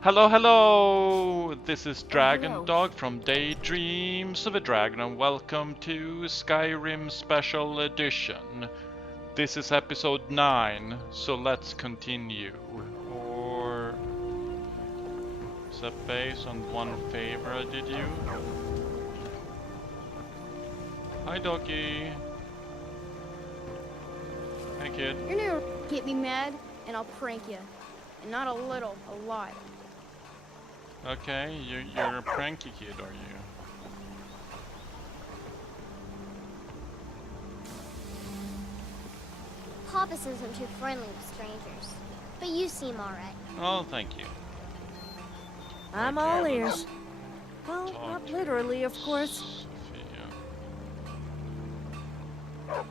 Hello, hello! This is hello. Dragondog from Daydreams of a Dragon, and welcome to Skyrim Special Edition. This is episode 9, so let's continue. Or is that based on one favor I did you? Hi, doggy. Hey, kid. You're gonna get me mad, and I'll prank you. And not a little, a lot. Okay, you're a pranky kid, are you? Hoppus isn't too friendly with strangers, but you seem alright. Oh, thank you. I'm Okay, all let's ears. Well, talk not to literally, of course. Sophia.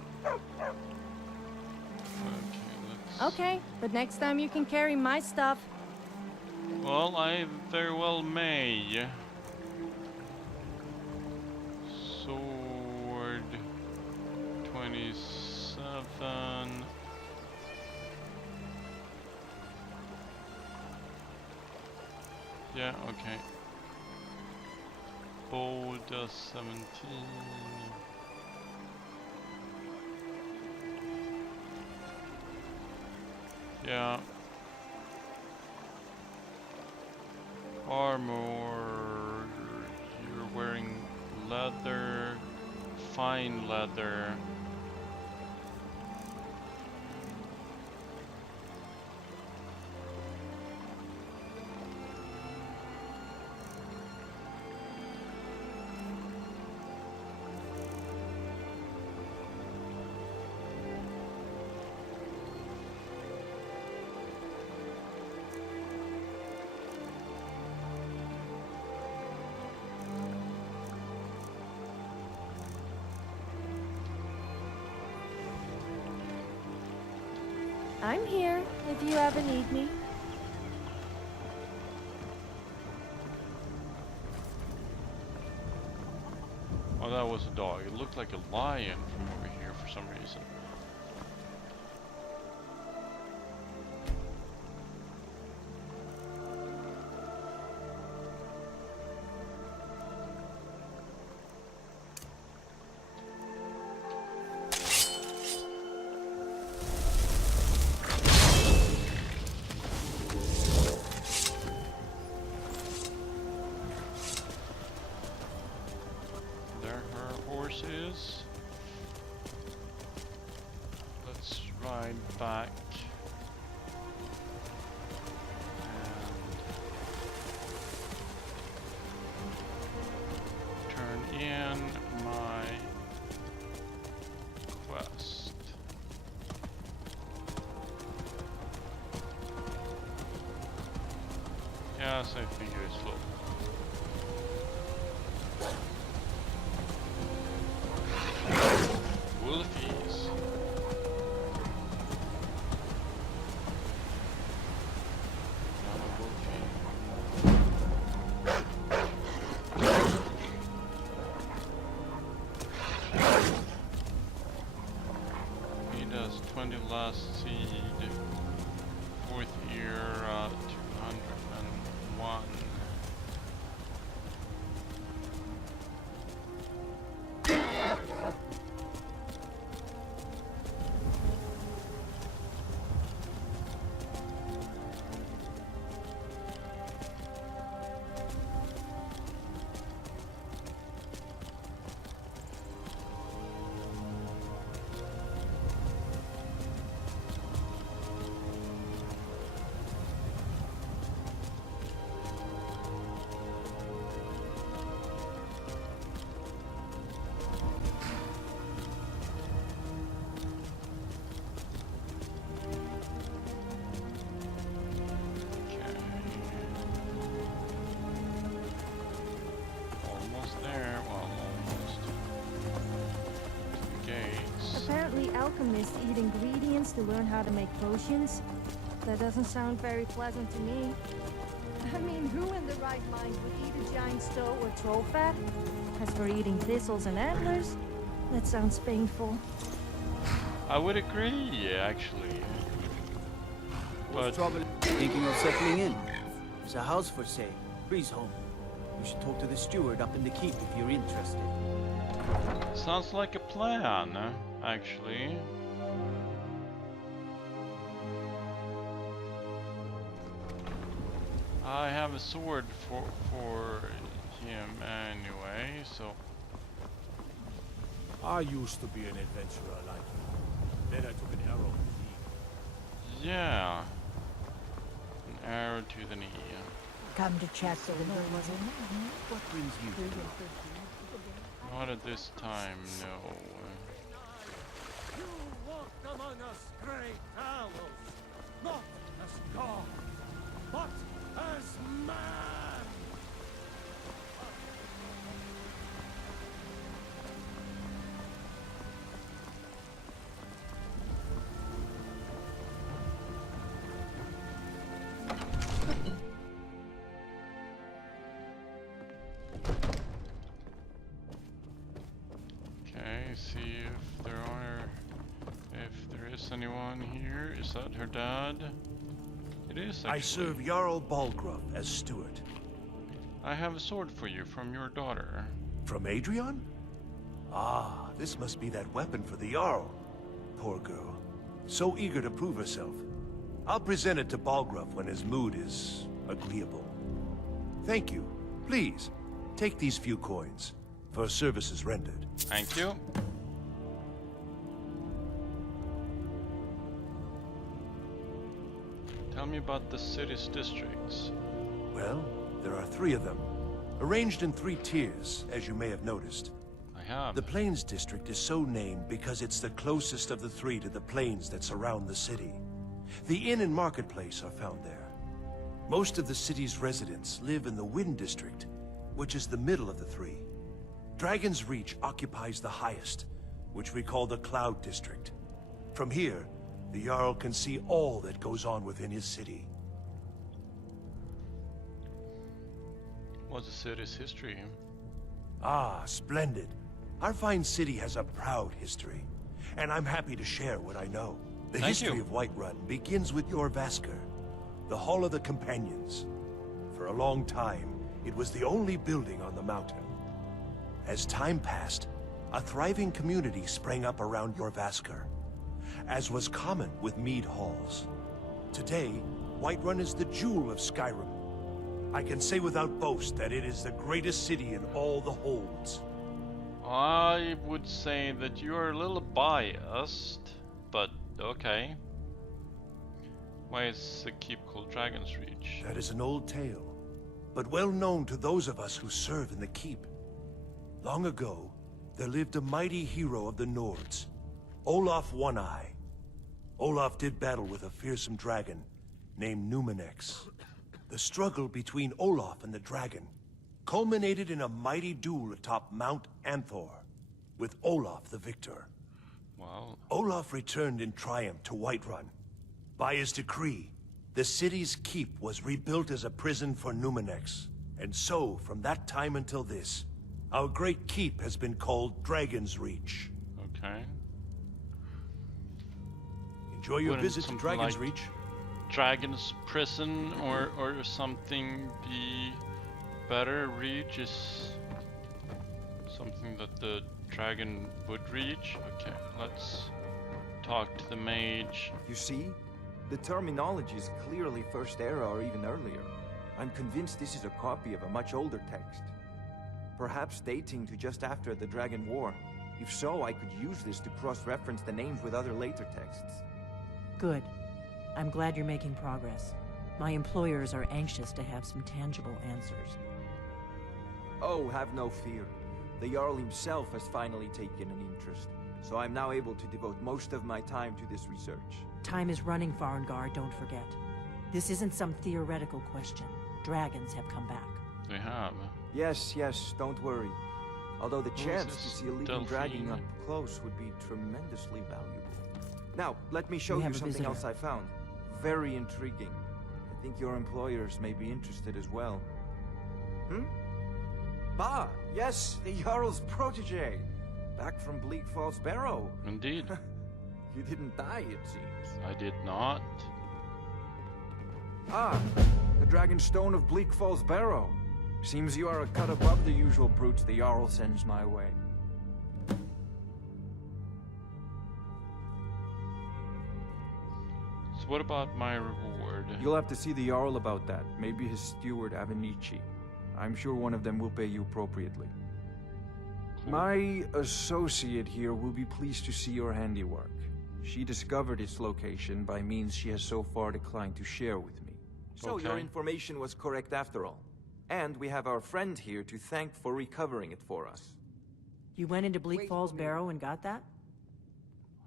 Okay, but next time you can carry my stuff. Well, I very well may. Sword 27. Yeah, okay. Bow does 17. Yeah. Armor, you're wearing leather, fine leather. I'm here if you ever need me. Oh, that was a dog. It looked like a lion from over here for some reason. There her horse is. Let's ride back. And turn in my quest. Yes, I figure it's slow. Wolfies. Not a wolfie. He does 20 last seed. Fourth year, 201. Apparently alchemists eat ingredients to learn how to make potions. That doesn't sound very pleasant to me. I mean, who in the right mind would eat a giant stoat or troll fat? As for eating thistles and antlers, that sounds painful. I would agree, actually. What's trouble? Thinking of settling in? There's a house for sale. Breeze home. You should talk to the steward up in the keep if you're interested. Sounds like a plan, actually. I have a sword for him anyway, so... I used to be an adventurer like you. Then I took an arrow to the knee. Yeah. An arrow to the knee. Come to chat to the was it? What brings you here? Not at this time, no. You walked among us, great owls, not as God, but as man! Okay, see if there are... If there is anyone here. Is that her dad? It is, actually. I serve Jarl Balgruff as steward. I have a sword for you from your daughter. From Adrian? Ah, this must be that weapon for the Jarl. Poor girl. So eager to prove herself. I'll present it to Balgruff when his mood is agreeable. Thank you. Please, take these few coins for services rendered. Thank you. Tell me about the city's districts. Well, there are 3 of them, arranged in 3 tiers, as you may have noticed. I have. The Plains District is so named because it's the closest of the 3 to the plains that surround the city. The inn and marketplace are found there. Most of the city's residents live in the Wind District, which is the middle of the 3. Dragon's Reach occupies the highest, which we call the Cloud District. From here, the Jarl can see all that goes on within his city. What's the city's history? Ah, splendid. Our fine city has a proud history, and I'm happy to share what I know. The Thank history you. of Whiterun begins with Jorvaskr, the Hall of the Companions. For a long time, it was the only building on the mountain. As time passed, a thriving community sprang up around Jorvaskr, as was common with mead halls. Today, Whiterun is the jewel of Skyrim. I can say without boast that it is the greatest city in all the holds. I would say that you're a little biased, but okay. Why is the keep called Dragon's Reach? That is an old tale, but well known to those of us who serve in the keep. Long ago, there lived a mighty hero of the Nords, Olaf One-Eye. Olaf did battle with a fearsome dragon named Numenex. The struggle between Olaf and the dragon culminated in a mighty duel atop Mount Anthor, with Olaf the victor. Well, Olaf returned in triumph to Whiterun. By his decree, the city's keep was rebuilt as a prison for Numenex. And so, from that time until this, our great keep has been called Dragon's Reach. okay. Enjoy your Wouldn't visit to something Dragon's like Reach. Dragon's Prison or something be better? Reach is something that the dragon would reach. Okay, let's talk to the mage. You see? The terminology is clearly First Era or even earlier. I'm convinced this is a copy of a much older text. Perhaps dating to just after the Dragon War. If so, I could use this to cross-reference the names with other later texts. Good. I'm glad you're making progress. My employers are anxious to have some tangible answers. Oh, have no fear. The Jarl himself has finally taken an interest, so I'm now able to devote most of my time to this research. Time is running, Farengar, don't forget. This isn't some theoretical question. Dragons have come back. They have. Yes, don't worry. Although the Who is chance to this see a living dragon Delphine? up close would be tremendously valuable. Now, let me show We you have a something visitor. else I found. Very intriguing. I think your employers may be interested as well. Bah! Yes, the Jarl's protege! Back from Bleak Falls Barrow. Indeed. You didn't die, it seems. I did not. Ah, The Dragonstone of Bleak Falls Barrow. Seems you are a cut above the usual brutes the Jarl sends my way. So what about my reward? You'll have to see the Jarl about that. Maybe his steward Avenici. I'm sure one of them will pay you appropriately. Cool. My associate here will be pleased to see your handiwork. She discovered its location by means she has so far declined to share with me. So your information was correct after all. And we have our friend here to thank for recovering it for us. You went into Bleak Falls Barrow and got that?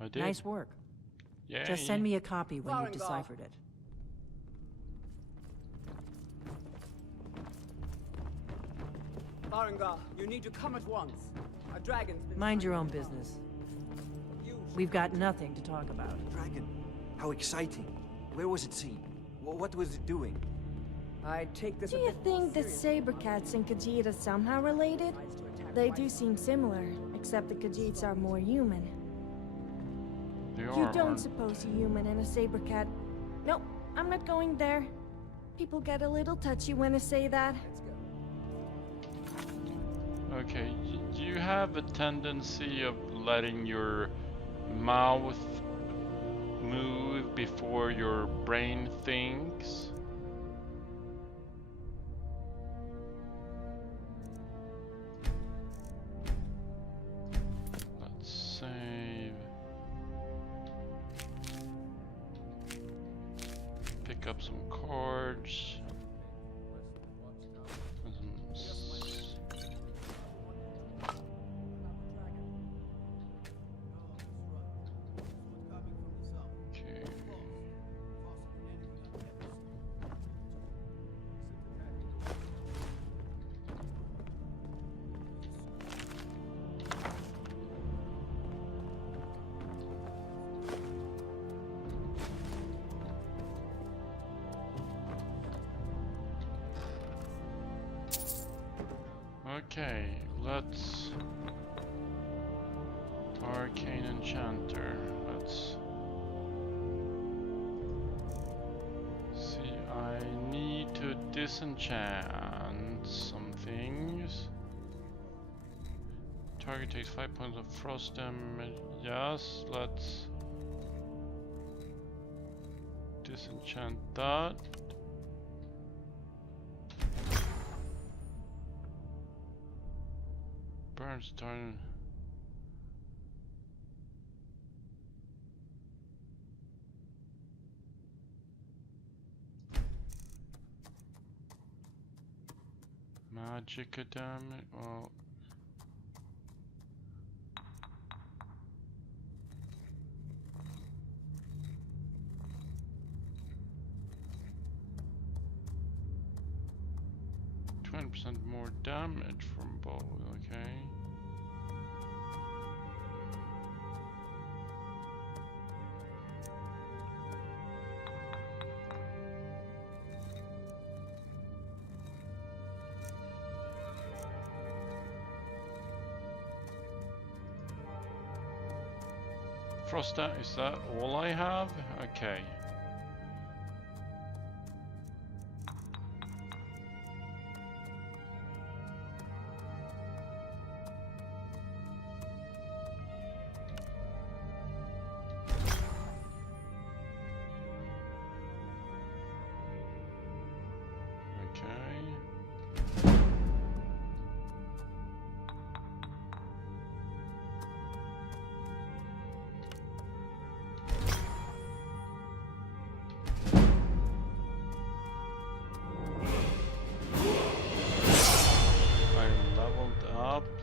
I did. Nice work. Yeah. Just send me a copy when you've deciphered it. Farengar, you need to come at once. A dragon's been... Mind your own business. We've got nothing to talk about. Dragon? How exciting. Where was it seen? What was it doing? I take this. Do you think the Sabercats and Khajiit are somehow related? They do seem similar, except the Khajiits are more human. You don't suppose a human and a Sabercat... Nope, I'm not going there. People get a little touchy when I say that. Okay, you have a tendency of letting your mouth move before your brain thinks. Let's save. Pick up some cards. Okay, let's Arcane Enchanter. Let's see. I need to disenchant some things. Target takes 5 points of frost damage. Yes, let's disenchant that. Burns turn. Magic damage. Well, %20 more damage from bow. Okay. Frosta, is that all I have? Okay.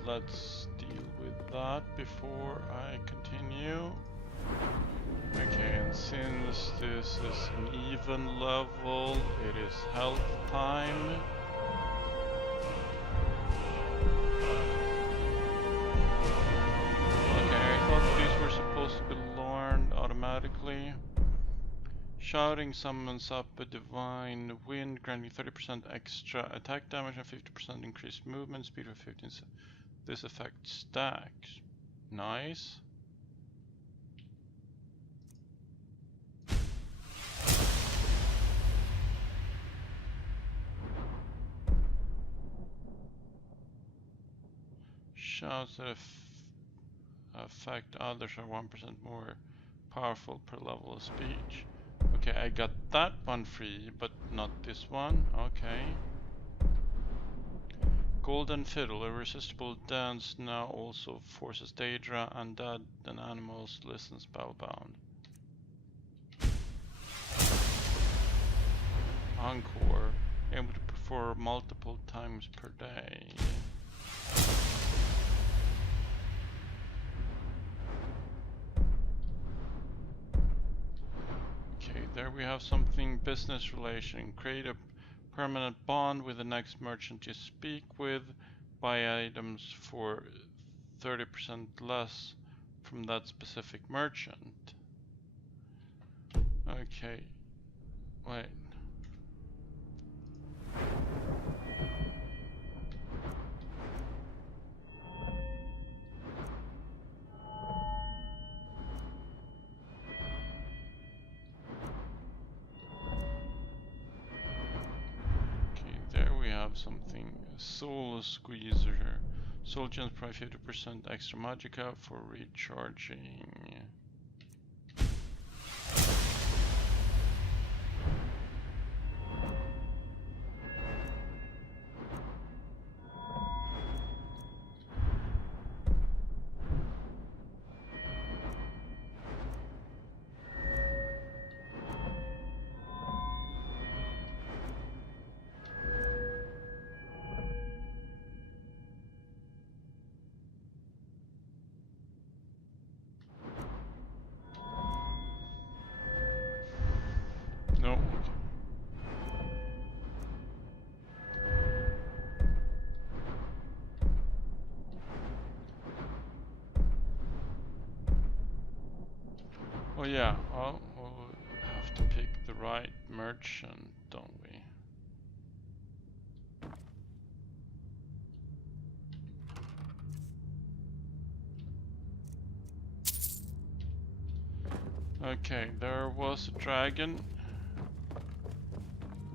Let's deal with that before I continue. Okay, and since this is an even level, it is health time. Okay, I thought these were supposed to be learned automatically. Shouting summons up a divine wind, granting 30% extra attack damage and 50% increased movement speed for 15 seconds. This effect stacks. Nice. shouts that affect others are 1% more powerful per level of speech. Okay, I got that one free, but not this one. Okay. Golden Fiddle, a irresistible dance now also forces Daedra, undead, and animals listen spellbound. Encore, able to perform multiple times per day. Okay, there we have something business relation. Create a permanent bond with the next merchant you speak with. Buy items for 30% less from that specific merchant. Okay, wait. Something soul squeezer. Soul gems provide 50% extra magicka for recharging. No. Oh yeah, we'll have to pick the right merchant, don't we? Okay, there was a dragon.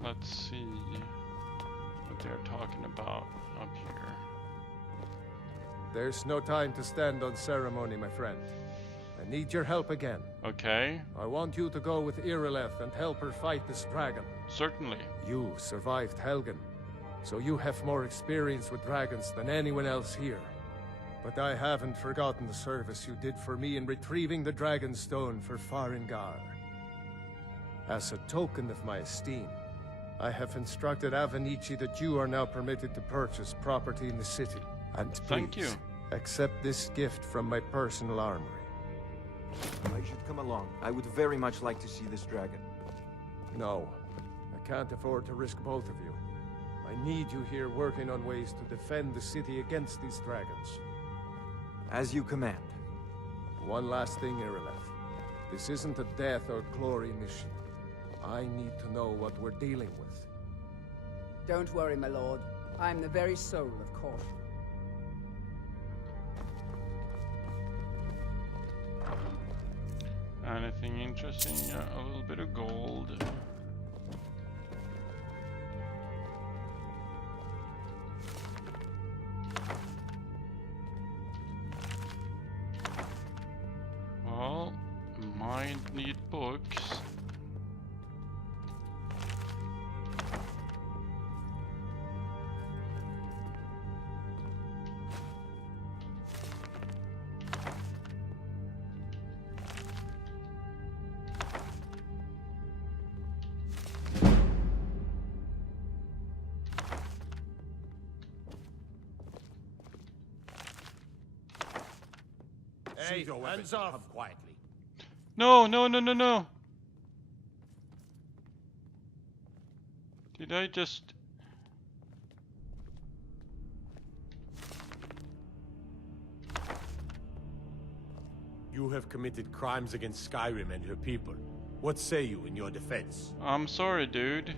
Let's see what they're talking about up here. There's no time to stand on ceremony, my friend. I need your help again. Okay. I want you to go with Irileth and help her fight this dragon. Certainly. You survived Helgen, so you have more experience with dragons than anyone else here. But I haven't forgotten the service you did for me in retrieving the Dragon Stone for Farengar. As a token of my esteem, I have instructed Avenici that you are now permitted to purchase property in the city. And thank you. Accept this gift from my personal armory. I should come along. I would very much like to see this dragon. No, I can't afford to risk both of you. I need you here working on ways to defend the city against these dragons. As you command. One last thing, Irileth. This isn't a death or glory mission. I need to know what we're dealing with. Don't worry, my lord. I'm the very soul of caution. Anything interesting? Yeah, a little bit of gold. Well, might need books. Hey, hands off! Come quietly. No, no, no, no, no! Did I just... You have committed crimes against Skyrim and her people. What say you in your defense? I'm sorry, dude.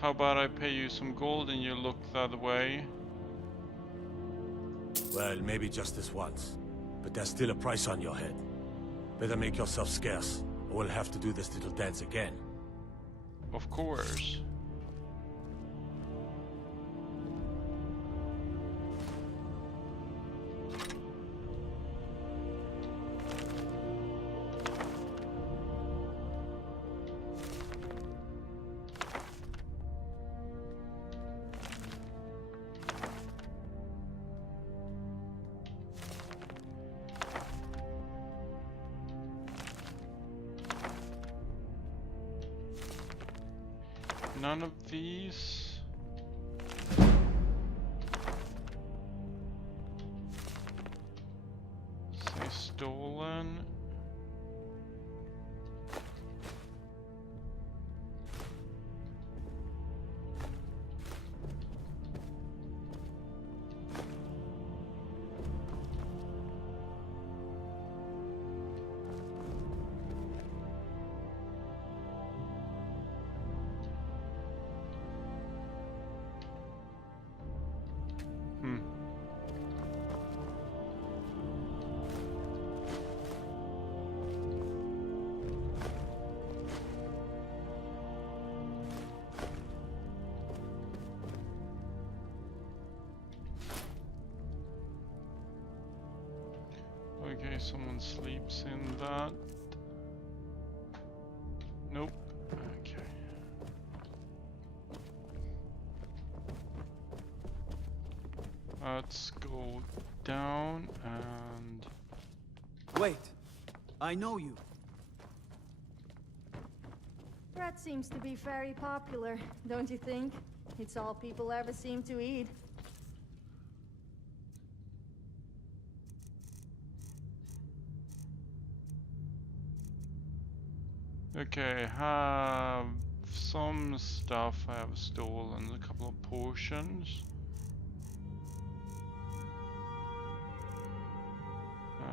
How about I pay you some gold and you look the other way? Well, maybe just this once. But there's still a price on your head. Better make yourself scarce, or we'll have to do this little dance again. Of course. none of these. Say stolen. Okay, someone sleeps in that. Nope. Okay. Let's go down and... Wait! I know you. Bread seems to be very popular, don't you think? It's all people ever seem to eat. Okay, I have some stuff I have stolen, a couple of potions.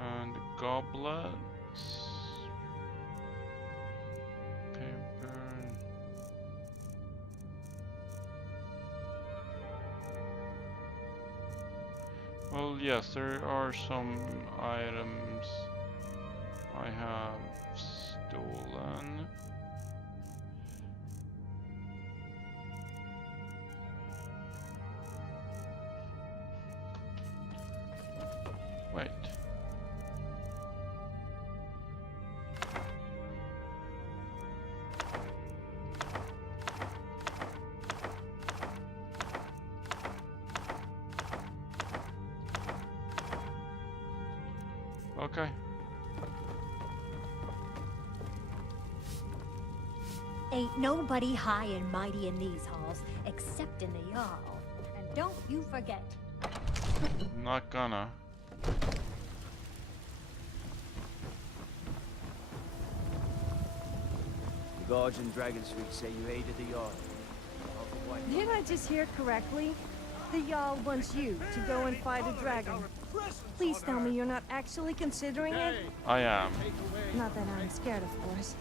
And goblets. Paper. Well, yes, there are some items I have stolen. Wait. Okay. Ain't nobody high and mighty in these halls, except in the Jarl. And don't you forget. Not gonna. The guards in Dragon Street say you aided the Jarl. Did I just hear correctly? The Jarl wants you to go and fight a dragon. Please tell me you're not actually considering it? I am. Not that I'm scared, of course.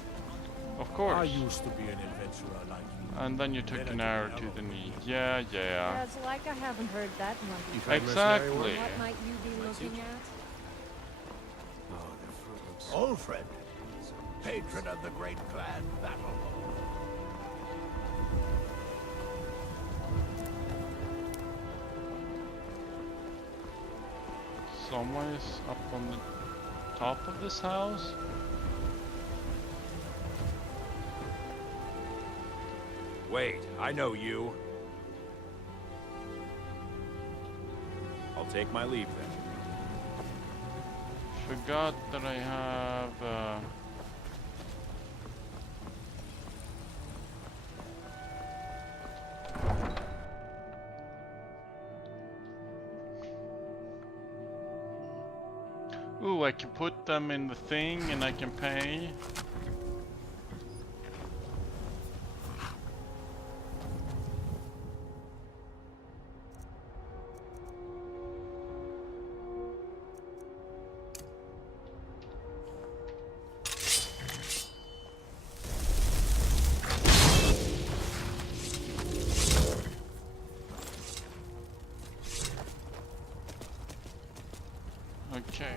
Of course. I used to be an adventurer like you. And then you took an arrow to the knee. Yeah, yeah. It's like I haven't heard that one before. Exactly. What might you be looking at? Old friend, patron of the great clan battle. Someone is up on the top of this house. Wait, I know you. I'll take my leave then. Forgot that I have ooh, I can put them in the thing and I can pay. Okay.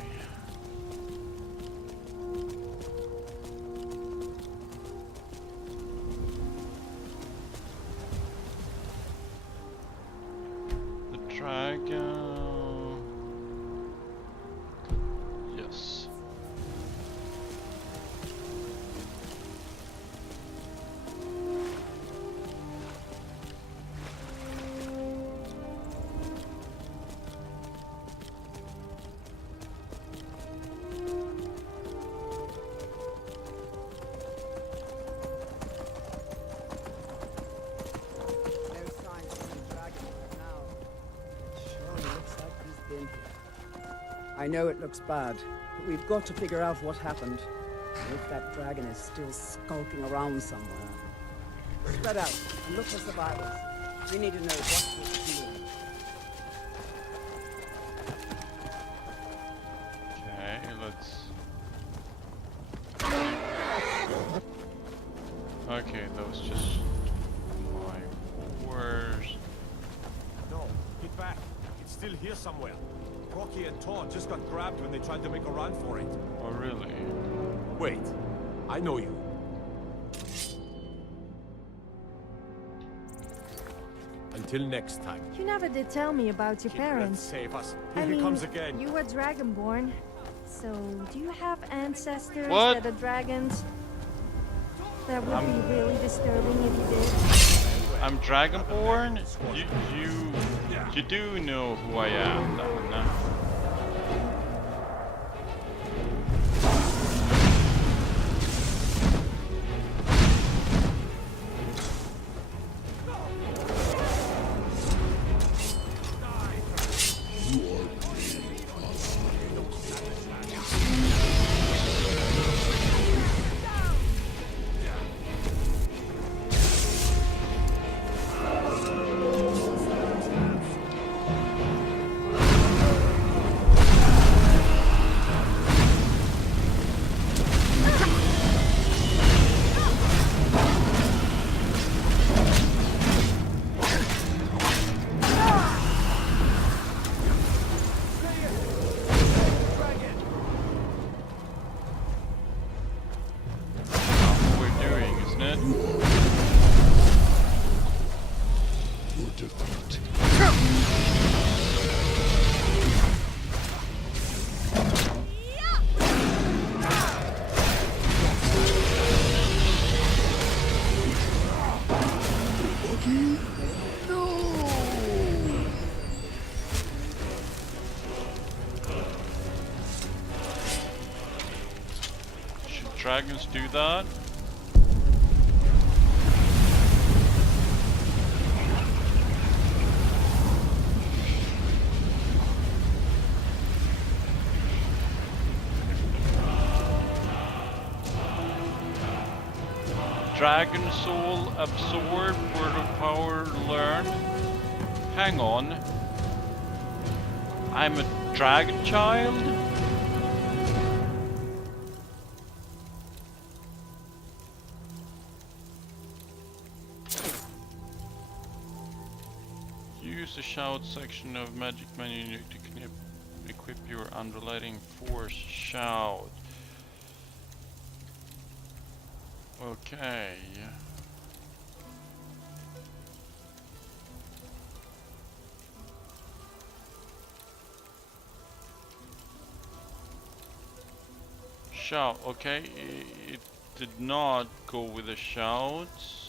I know it looks bad, but we've got to figure out what happened. If that dragon is still skulking around somewhere. Spread out and look for survivors. We need to know what we're doing. Okay, let's... Okay, those just... my words. No, get back. It's still here somewhere. Rocky and Todd just got grabbed when they tried to make a run for it. Oh, really? Wait, I know you. Until next time. You never did tell me about your parents. Save us. Here I he mean, comes again. you were Dragonborn. So, do you have ancestors What? that are dragons? That would be really disturbing if you did. I'm Dragonborn? You do know who I am, then. Dragons do that? Dragon soul absorb, word of power learned. Hang on. I'm a dragon child? Use the shout section of magic menu to equip your undulating force shout. Okay. Shout, okay. It did not go with the shouts.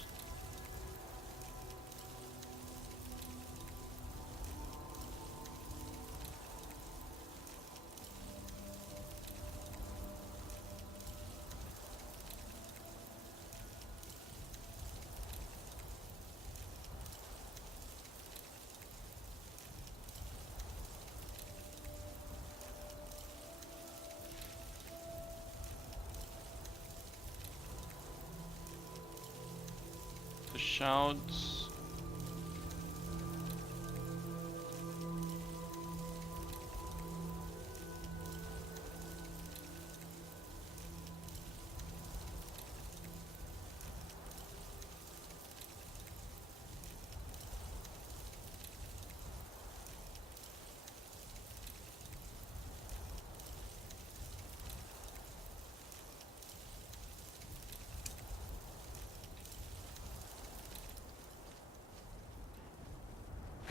Shouts.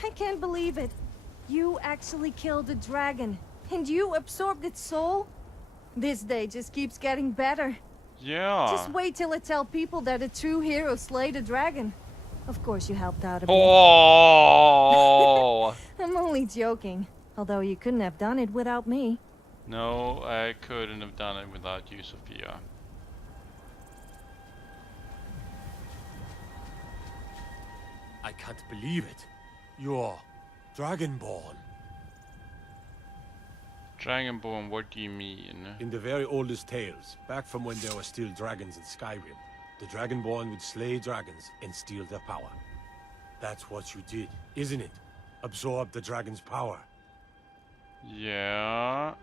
I can't believe it. You actually killed a dragon, and you absorbed its soul? This day just keeps getting better. Yeah. Just wait till I tell people that a true hero slayed a dragon. Of course you helped out a bit. Oh! I'm only joking. Although you couldn't have done it without me. No, I couldn't have done it without you, Sophia. I can't believe it. You're Dragonborn. Dragonborn, what do you mean? In the very oldest tales, back from when there were still dragons in Skyrim, the Dragonborn would slay dragons and steal their power. That's what you did, isn't it? Absorb the dragon's power. Yeah,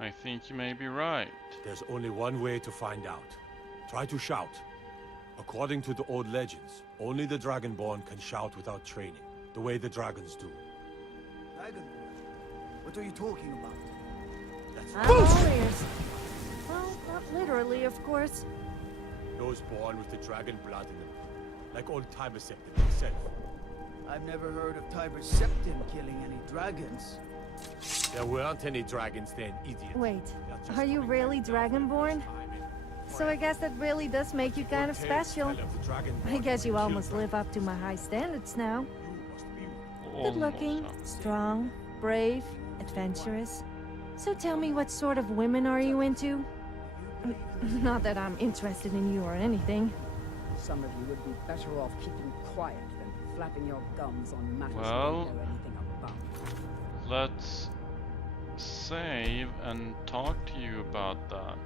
I think you may be right. There's only one way to find out. Try to shout. According to the old legends, only the Dragonborn can shout without training, the way the dragons do. Dragonborn? What are you talking about? I'm all ears. Well, not literally, of course. Those born with the dragon blood in them, like old Tiber Septim himself. I've never heard of Tiber Septim killing any dragons. There weren't any dragons then, idiot. Wait, are you really Dragonborn? So I guess that really does make you kind of special. I guess you almost live up to my high standards now. Good looking, strong, brave, adventurous. So tell me, what sort of women are you into? Not that I'm interested in you or anything. Some of you would be better off keeping quiet than flapping your gums on matters Well, you don't know anything about. Let's save and talk to you about that.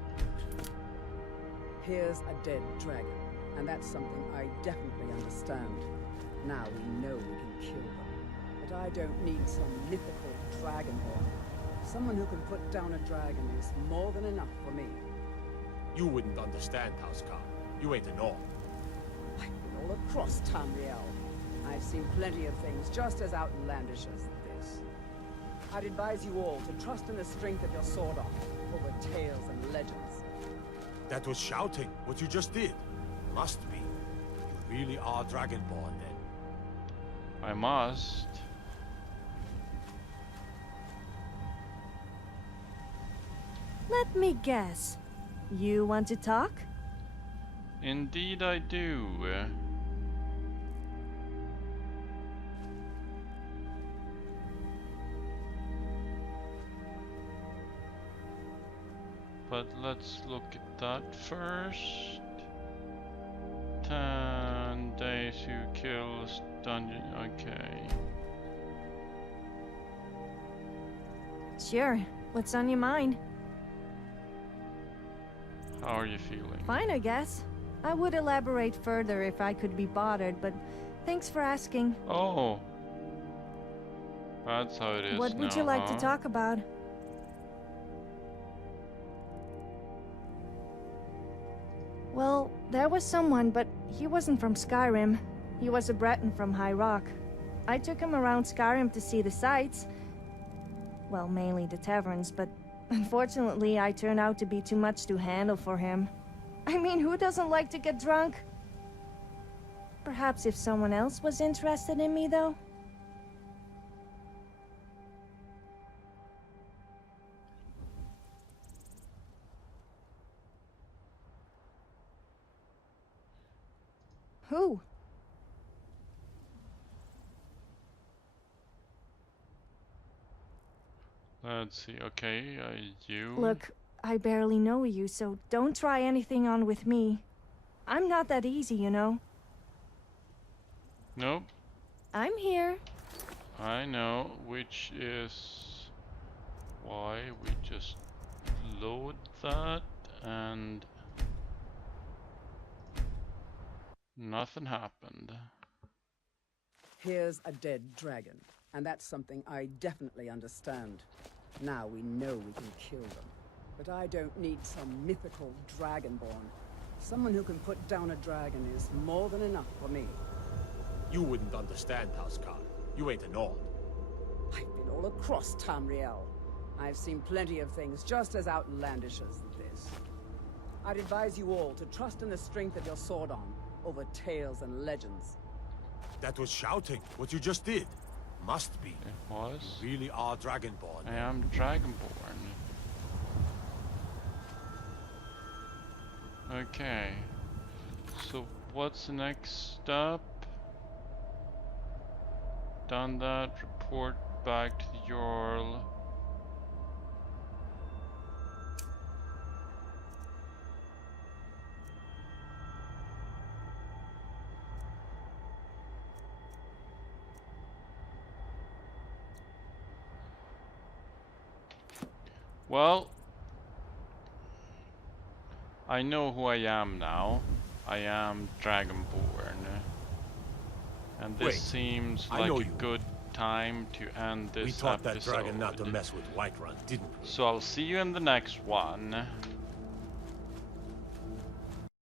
Here's a dead dragon, and that's something I definitely understand. Now we know we can kill them. But I don't need some mythical dragonborn. Someone who can put down a dragon is more than enough for me. You wouldn't understand, Housecar. You ain't a North. I've been all across Tamriel. I've seen plenty of things just as outlandish as this. I'd advise you all to trust in the strength of your sword arm over tales and legends. That was shouting, what you just did. Must be. You really are Dragonborn, then. I must. Let me guess. You want to talk? Indeed I do. But let's look at that first. 10 days who kills dungeon. Okay. Sure. What's on your mind? How are you feeling? Fine, I guess. I would elaborate further if I could be bothered, but thanks for asking. Oh. That's how it is. What would you like to talk about? Well, there was someone, but he wasn't from Skyrim. He was a Breton from High Rock. I took him around Skyrim to see the sights. Well, mainly the taverns, but unfortunately I turned out to be too much to handle for him. I mean, who doesn't like to get drunk? Perhaps if someone else was interested in me, though? Who? Let's see. Okay, you. Look, I barely know you, so don't try anything on with me. I'm not that easy, you know. Nope. I'm here. I know, which is why we just load that and nothing happened. Here's a dead dragon, and that's something I definitely understand. Now we know we can kill them. But I don't need some mythical dragonborn. Someone who can put down a dragon is more than enough for me. You wouldn't understand, Housecar. You ain't a North. I've been all across Tamriel. I've seen plenty of things just as outlandish as this. I'd advise you all to trust in the strength of your sword arm over tales and legends. That was shouting, what you just did. Must be. It was. You really are Dragonborn. I am Dragonborn. Okay. So what's the next step? Done that. Report back to the Jarl. Well, I know who I am now. I am Dragonborn. And this Wait, seems I like know a you. good time to end this We taught that episode. dragon not to mess with Whiterun, didn't we? So I'll see you in the next one.